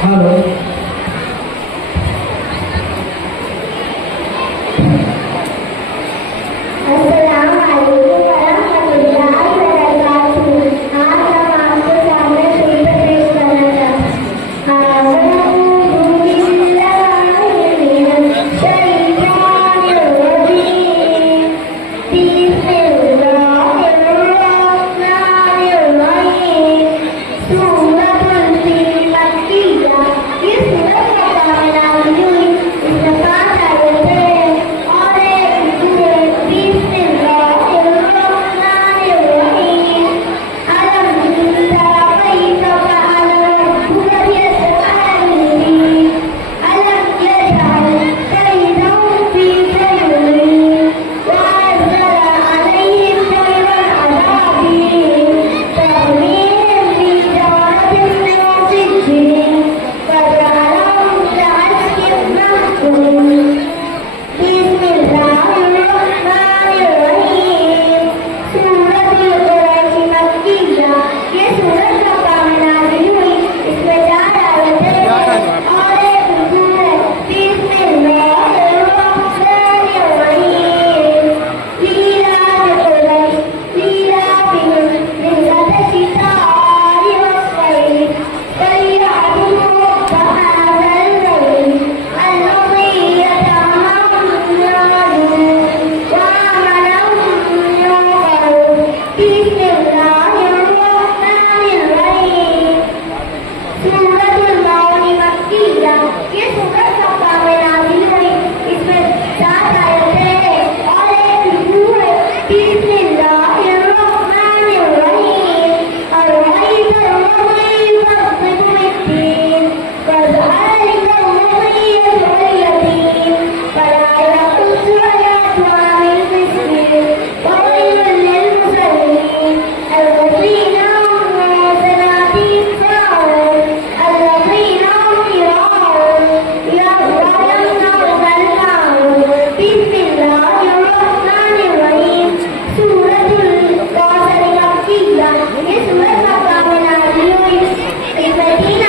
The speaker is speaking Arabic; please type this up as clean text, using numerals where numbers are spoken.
हेलो। अस्सलाम वालेकुम वरहमतुल्लाहि वबरकातुहू। आज हम आपके सामने सूरत पेश करना चाहते हैं। अऊज़ु बिल्लाहि मिनश शैतानिर रजीम। बिस्मिल्लाहिर रहमानिर रहीम। सूरतुल फील मक्किया। ये सूरत मक्का में नाज़िल हुई। इसमें 5 आयतें हैं और एक रुकू है। बिस्मिल्लाहिर रहमानिर रहीम। अलम तरा कैफ फअल रब्बुका बिअसहाबिल अलम यजअल कैदहुम फी तदलील वअरसला अलैहिम तयरन अबाबील तरमीहिम बिहिजारतिन मिन सिज्जील फजअलहुम कअस्फिन मअकूल। बिस्मिल्लाहिर्रहमानिर्रहीम। सूरतुल कुरैश मक्किया। ये सूरत मक्का में नाज़िल हुई। इसमें 4 आयतें हैं और एक रुकू है। बिस्मिल्लाहिर्रहमानिर्रहीम। लीलाफ़ कुरैश लीलाफ़िहिम रिह्लतश शिताइ वस्सैफ फलयअबुदू रब्ब हाज़ल बैत الذي أطعمهم من جوع وآمنهم من خوف। بسم الله الرحمن الرحيم। सूरतुल मौन मक्किया। ये सूरत मक्का में नाज़िल हुई। इसमें 7 आयतें हैं और एक रुकू है। बिस्मिल्लाहिर्रहमानिर्रहीम। अर्रअयत الذي युकज़्ज़िबु बिद्दीन فذلك الذي يدعو اليتيم ولا يحض على طعام المسكين وويل للمصلين الذين هم عن صلاتهم ساهون الذين هم يراءون ويمنعون الماعون। بسم الله الرحمن الرحيم। सूरतुल कौसर मक्किया। ये सूरत मक्का में नाज़िल हुई। इसमें 3